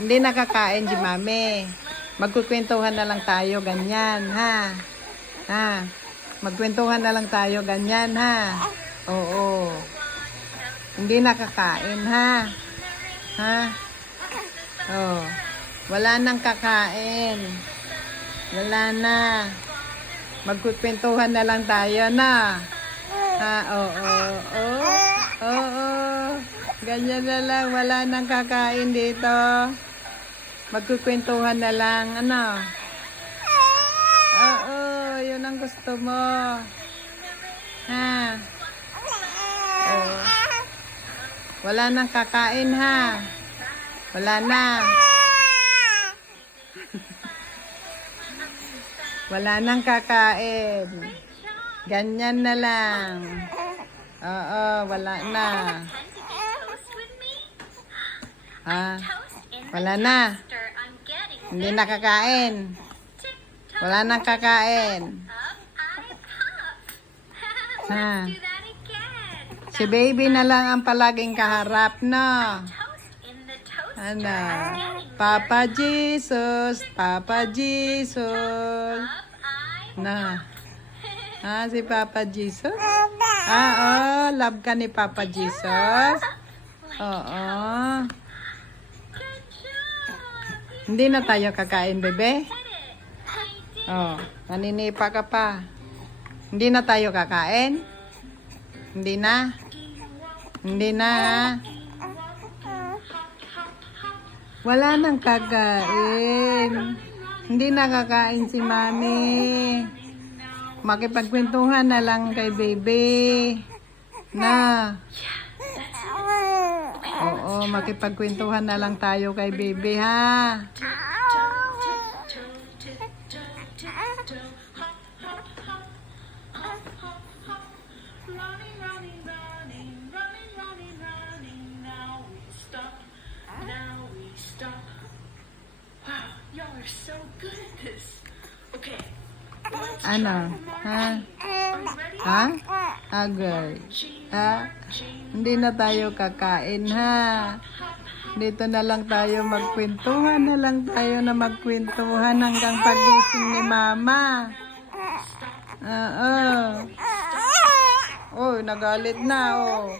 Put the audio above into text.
Hindi nakakain si mami. Magkukwentuhan na lang tayo, ganyan, ha? Ha? Magkwentuhan na lang tayo, ganyan, ha? Oo. Hindi nakakain, ha? Ha? Oh. Wala nang kakain. Wala na. Magkukwentuhan na lang tayo, na? Ha? Oo. Oo. Oo. Ganyan na lang. Wala nang kakain dito. Magkukwentuhan na lang. Ano? Oo. Yun ang gusto mo. Ha? Oo. Wala nang kakain, ha? Wala na. Wala nang kakain. Ganyan na lang. Oo, wala na. Ha? Wala na. Hindi nakakain. Wala nang kakain. Ha? Si baby na lang ang palaging kaharap, no? Ano? Papa Jesus, Papa Jesus. Na. Ha, si Papa Jesus? Oh, love ka ni Papa Jesus? Oo. Hindi na tayo kakain, bebe? Oh, naninipa ka pa. Hindi na tayo kakain? Hindi na? Hindi na, ha? Wala nang kakain. Hindi nakakain si mami. Makipagkwentuhan na lang kay baby. Na. Oo, makipagkwentuhan na lang tayo kay baby, ha? Y'all are so good at this. Okay. Ano? Ha? Ha? Agay. Ha? Hindi na tayo kakain, ha? Dito na lang tayo magkwentuhan na lang tayo na magkwentuhan hanggang pagising ni mama. Oo. Oh, nagalit na, oh.